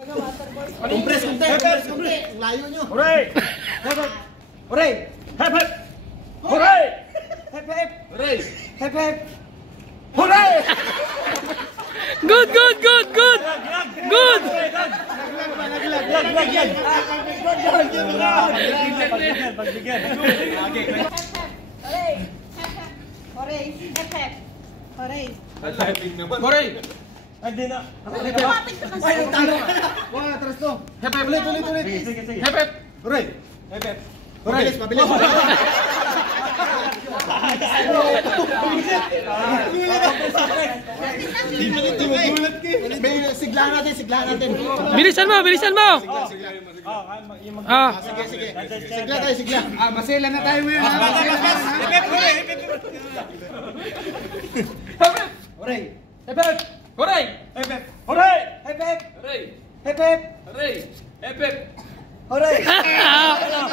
Kumpres, kumpres. Layo nyo. Hooray! Hooray! Hep hep! Hooray! Hep hep! Hooray! Hep hep! Hooray! Good, good, good, good! Good! Lag yan! Pagbigyan! Hooray! Hooray! Hep hep! Hooray! Hooray! Ay, di na. Ay, talo ka na! Wala, atras to. Hep hep! Ulit! Sige. Hep hep! Hooray! Hep hep! Mabilis, mabilis! Siglahan natin. Bilisan mo, bilisan mo! Ah. Sige. Sigla tayo, sigla. Masela na tayo ngayon. Hooray! Hep hep! Hooray! Hep hep! Hooray! Hep hep! Hooray! Hep hep! Hooray! Hep hep! Hooray! Wala